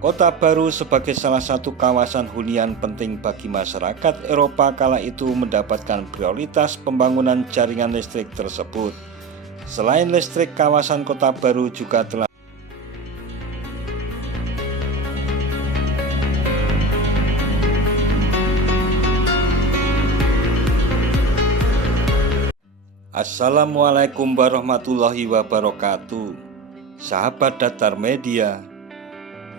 Kota Baru sebagai salah satu kawasan hunian penting bagi masyarakat Eropa kala itu mendapatkan prioritas pembangunan jaringan listrik tersebut. Selain listrik, kawasan Kota Baru juga telah Assalamualaikum warahmatullahi wabarakatuh. Sahabat Datar Media,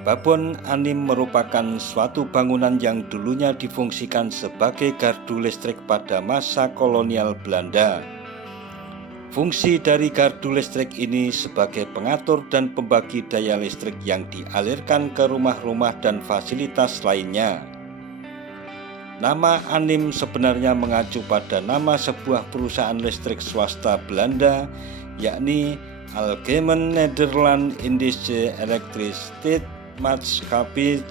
Babon Anim merupakan suatu bangunan yang dulunya difungsikan sebagai gardu listrik pada masa kolonial Belanda. Fungsi dari gardu listrik ini sebagai pengatur dan pembagi daya listrik yang dialirkan ke rumah-rumah dan fasilitas lainnya. Nama Anim sebenarnya mengacu pada nama sebuah perusahaan listrik swasta Belanda, yakni Algemene Nederland Indische Elektriciteit Maatschappij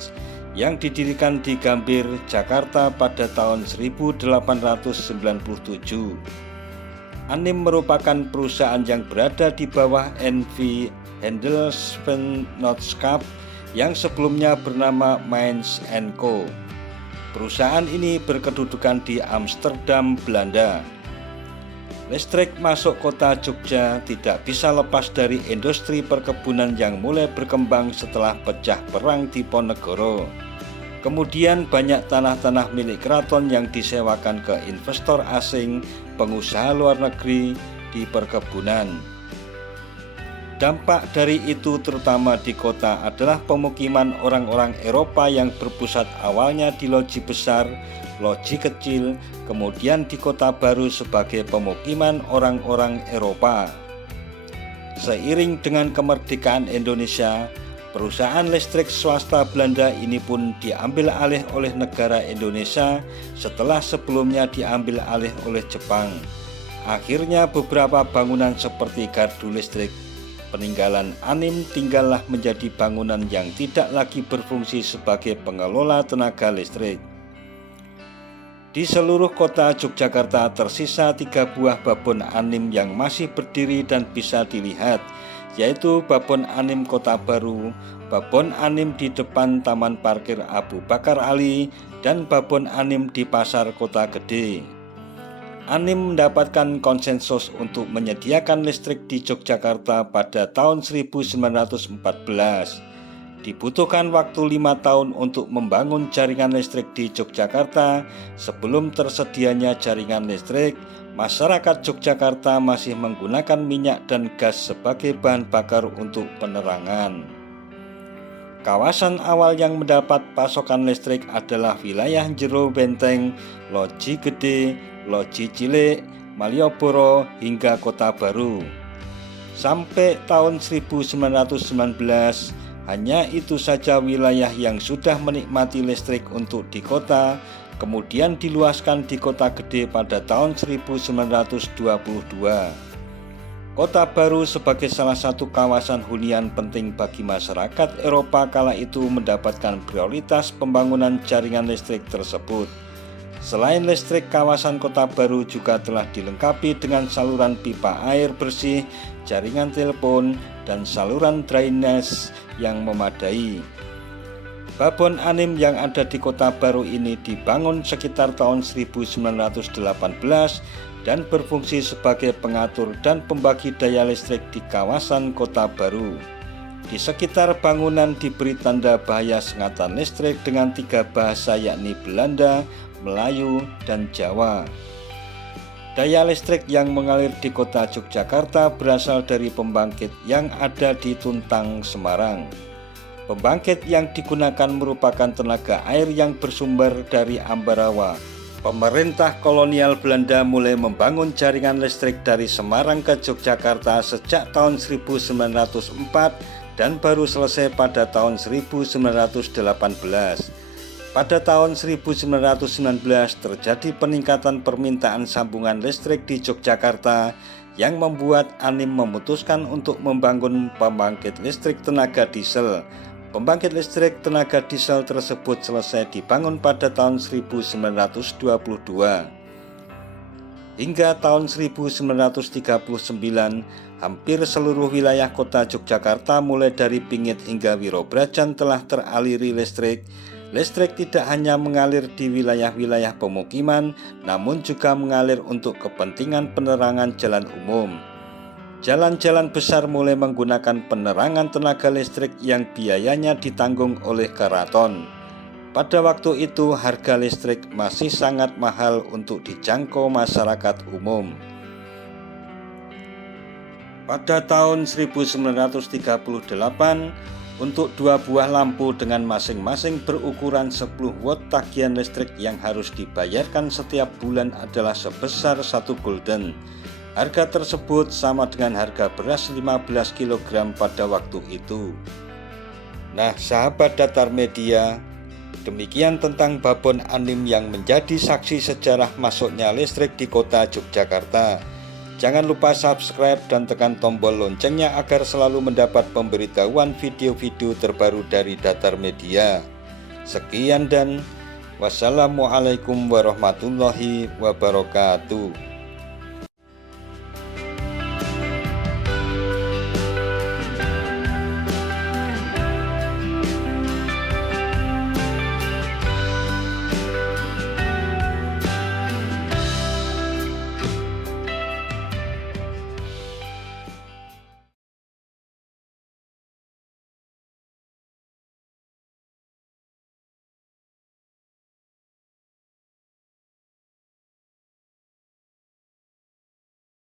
yang didirikan di Gambir, Jakarta pada tahun 1897. Anim merupakan perusahaan yang berada di bawah NV Handelsvennootschap yang sebelumnya bernama Mainz & Co. Perusahaan ini berkedudukan di Amsterdam, Belanda. Listrik masuk kota Jogja tidak bisa lepas dari industri perkebunan yang mulai berkembang setelah pecah perang Diponegoro. Kemudian banyak tanah-tanah milik keraton yang disewakan ke investor asing, pengusaha luar negeri di perkebunan. Dampak dari itu terutama di kota adalah pemukiman orang-orang Eropa yang berpusat awalnya di loji besar, loji kecil, kemudian di Kota Baru sebagai pemukiman orang-orang Eropa. Seiring dengan kemerdekaan Indonesia, perusahaan listrik swasta Belanda ini pun diambil alih oleh negara Indonesia setelah sebelumnya diambil alih oleh Jepang. Akhirnya beberapa bangunan seperti gardu listrik peninggalan Anim tinggallah menjadi bangunan yang tidak lagi berfungsi sebagai pengelola tenaga listrik. Di seluruh kota Yogyakarta tersisa 3 buah babon Anim yang masih berdiri dan bisa dilihat, yaitu Babon Anim Kota Baru, Babon Anim di depan Taman Parkir Abu Bakar Ali, dan Babon Anim di Pasar Kota Gede. Anim mendapatkan konsensus untuk menyediakan listrik di Yogyakarta pada tahun 1914. Dibutuhkan waktu 5 tahun untuk membangun jaringan listrik di Yogyakarta. Sebelum tersedianya jaringan listrik, masyarakat Yogyakarta masih menggunakan minyak dan gas sebagai bahan bakar untuk penerangan. Kawasan awal yang mendapat pasokan listrik adalah wilayah Jero Benteng, Loji Gede, Loji Cilik, Malioboro hingga Kota Baru. Sampai tahun 1919, hanya itu saja wilayah yang sudah menikmati listrik untuk di kota, kemudian diluaskan di Kota Gede pada tahun 1922. Kota Baru sebagai salah satu kawasan hunian penting bagi masyarakat Eropa kala itu mendapatkan prioritas pembangunan jaringan listrik tersebut. Selain listrik, kawasan Kota Baru juga telah dilengkapi dengan saluran pipa air bersih, jaringan telepon, dan saluran drainase yang memadai. Babon Anim yang ada di Kota Baru ini dibangun sekitar tahun 1918 dan berfungsi sebagai pengatur dan pembagi daya listrik di kawasan Kota Baru. Di sekitar bangunan diberi tanda bahaya sengatan listrik dengan 3 bahasa, yakni Belanda, Melayu, dan Jawa. Daya listrik yang mengalir di kota Yogyakarta berasal dari pembangkit yang ada di Tuntang, Semarang. Pembangkit yang digunakan merupakan tenaga air yang bersumber dari Ambarawa. Pemerintah kolonial Belanda mulai membangun jaringan listrik dari Semarang ke Yogyakarta sejak tahun 1904 dan baru selesai pada tahun 1918. Pada tahun 1919 terjadi peningkatan permintaan sambungan listrik di Yogyakarta yang membuat Anim memutuskan untuk membangun pembangkit listrik tenaga diesel. Pembangkit listrik tenaga diesel tersebut selesai dibangun pada tahun 1922. Hingga tahun 1939, Hampir seluruh wilayah kota Yogyakarta mulai dari Pingit hingga Wirobrajan telah teraliri listrik. Listrik tidak hanya mengalir di wilayah-wilayah pemukiman, namun juga mengalir untuk kepentingan penerangan jalan umum. Jalan-jalan besar mulai menggunakan penerangan tenaga listrik yang biayanya ditanggung oleh keraton. Pada waktu itu harga listrik masih sangat mahal untuk dijangkau masyarakat umum. Pada tahun 1938, untuk 2 buah lampu dengan masing-masing berukuran 10 watt tagihan listrik yang harus dibayarkan setiap bulan adalah sebesar 1 gulden. Harga tersebut sama dengan harga beras 15 kg pada waktu itu. Nah, sahabat Datar Media, demikian tentang Babon Anim yang menjadi saksi sejarah masuknya listrik di kota Yogyakarta. Jangan lupa subscribe dan tekan tombol loncengnya agar selalu mendapat pemberitahuan video-video terbaru dari Datar Media. Sekian dan wassalamualaikum warahmatullahi wabarakatuh.